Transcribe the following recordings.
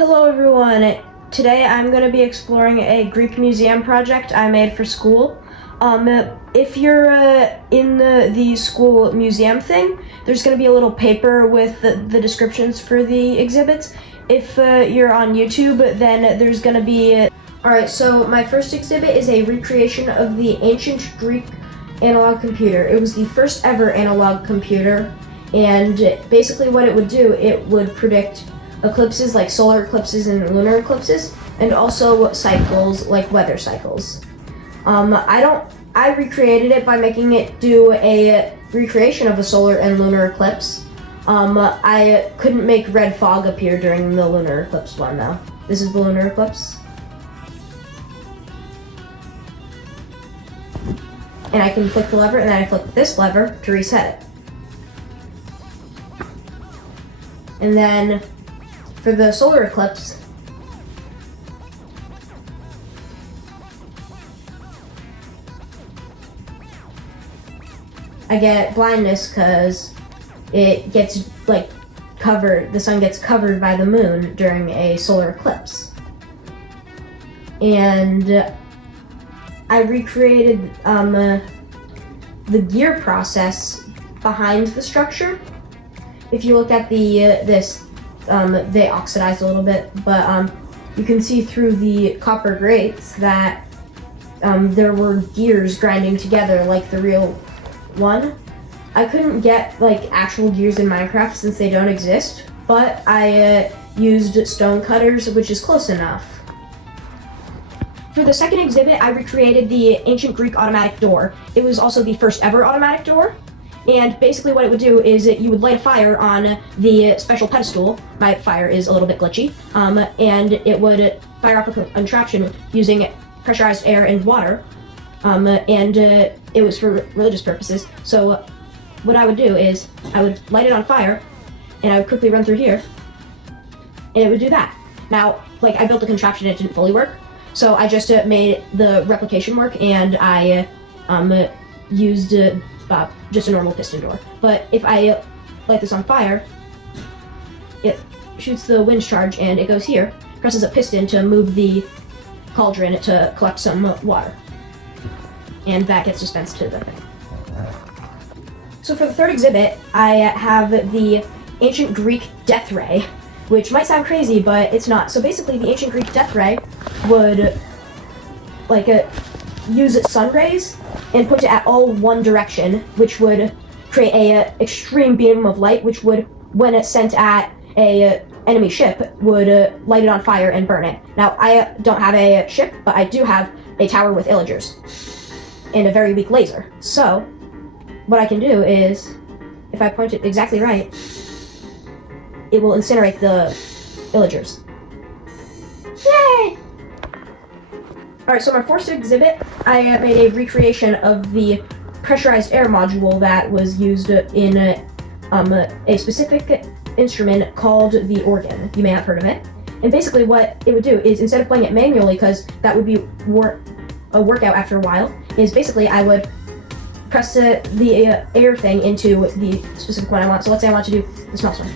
Hello everyone. Today I'm going to be exploring a Greek museum project I made for school. If you're in the school museum thing, there's going to be a little paper with the descriptions for the exhibits. If you're on YouTube, then there's going to be... Alright, so my first exhibit is a recreation of the ancient Greek analog computer. It was the first ever analog computer, and basically what it would do, it would predict eclipses like solar eclipses and lunar eclipses, and also cycles like weather cycles. I recreated it by making it do a recreation of a solar and lunar eclipse. I couldn't make red fog appear during the lunar eclipse one though. This is the lunar eclipse. And I can flick the lever, and then I flick this lever to reset it. And then for the solar eclipse, I get blindness because it gets covered, the sun gets covered by the moon during a solar eclipse. And I recreated the gear process behind the structure. If you look at they oxidized a little bit, but you can see through the copper grates that there were gears grinding together like the real one. I couldn't get actual gears in Minecraft since they don't exist, but I used stone cutters, which is close enough. For the second exhibit, I recreated the ancient Greek automatic door. It was also the first ever automatic door. And basically what it would do is you would light a fire on the special pedestal. My fire is a little bit glitchy. And it would fire off a contraption using pressurized air and water. And it was for religious purposes. So what I would do is I would light it on fire, and I would quickly run through here, and it would do that. Now, I built a contraption, it didn't fully work. So I just made the replication work, and I used just a normal piston door. But if I light this on fire, it shoots the winch charge, and it goes here, presses a piston to move the cauldron to collect some water. And that gets dispensed to the thing. So for the third exhibit, I have the ancient Greek death ray, which might sound crazy, but it's not. So basically, the ancient Greek death ray would use sun rays and point it at all one direction, which would create a extreme beam of light, which would, when it's sent at a enemy ship, would light it on fire and burn it. Now, I don't have a ship, but I do have a tower with illagers and a very weak laser. So what I can do is, if I point it exactly right, it will incinerate the illagers. Yay! Alright, so my fourth exhibit, I made a recreation of the pressurized air module that was used in a specific instrument called the organ. You may have heard of it. And basically what it would do is, instead of playing it manually, because that would be a workout after a while, is basically I would press the air thing into the specific one I want. So let's say I want to do the smell one.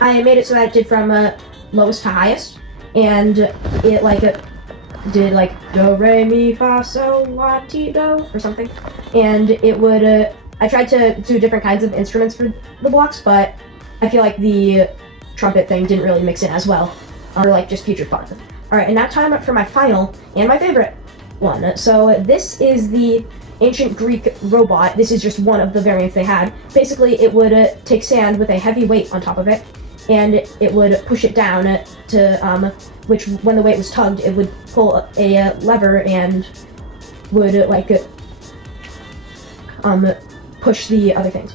I made it so that it did from lowest to highest, and it did do, re, mi, fa, sol, la, ti, do, or something. And it would, I tried to do different kinds of instruments for the blocks, but I feel like the trumpet thing didn't really mix in as well, or just future fun. Alright, and now time for my final, and my favorite one. So this is the ancient Greek robot. This is just one of the variants they had. Basically, it would take sand with a heavy weight on top of it, and it would push it down to, which when the weight was tugged, it would pull a lever and would push the other things.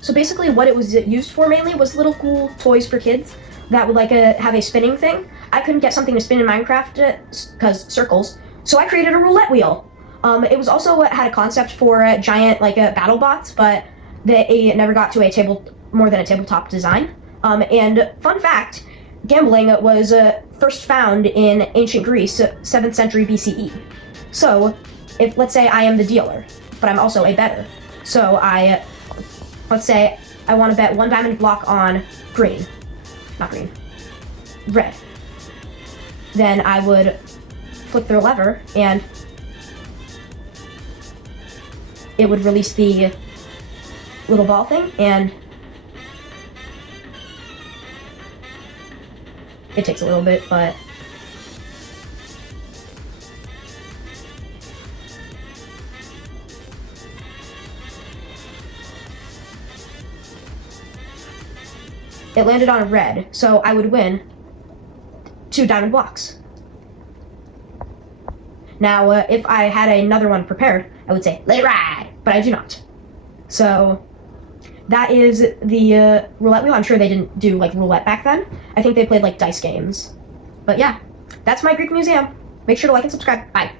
So basically what it was used for mainly was little cool toys for kids that would have a spinning thing. I couldn't get something to spin in Minecraft because circles, so I created a roulette wheel. It was also had a concept for giant battle bots, but they never got to more than a tabletop design. And fun fact, gambling was first found in ancient Greece, 7th century BCE. So, if let's say I am the dealer, but I'm also a bettor. So let's say I want to bet 1 diamond block on red. Then I would flip the lever and it would release the little ball thing, and it takes a little bit, but it landed on a red, so I would win 2 diamond blocks. Now, if I had another one prepared, I would say, let it ride, but I do not. So, that is the roulette wheel. I'm sure they didn't do, like, roulette back then. I think they played, like, dice games. But yeah, that's my Greek museum. Make sure to like and subscribe. Bye.